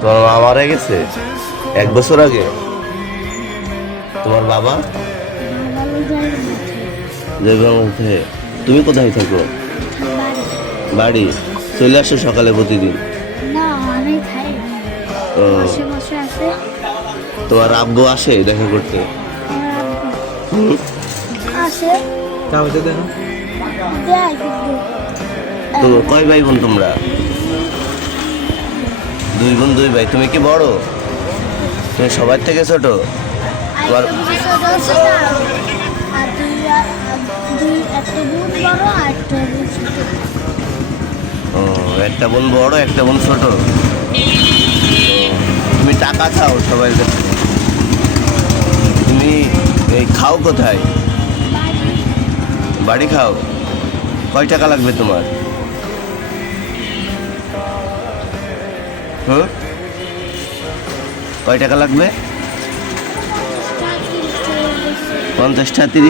তোমার মা মারা গেছে 1 বছর আগে। তোমার বাবা জয়পুরের মধ্যে। তুমি কোথায় থাকো? বাড়ি। চলে আসো সকালে প্রতিদিন? না, আমি খাই ও, বসে বসে আছে। তোমার আব্বু আসে দেখা করতে? আমার আব্বু হুম। আসে, কাগজে দেখো। দেয় কিন্তু তো কয় ভাই বোন তোমরা? 2 বোন 2 ভাই। তুমি কি বড়? তুমি সবার থেকে ছোট? তোমার আরেকটা বুঝি ছোট আছে না, আর দুই একটা বোন বড় আর একটা বোন ছোট। ও, একটা বোন বড় একটা বোন ছোট। ও, তুমি টাকা খাও সবার কাছে। তুমি এই খাও কোথায়? বাড়ি খাও? কয় টাকা লাগবে তোমার? হুম, কয় টাকা লাগবে? 50 টা 30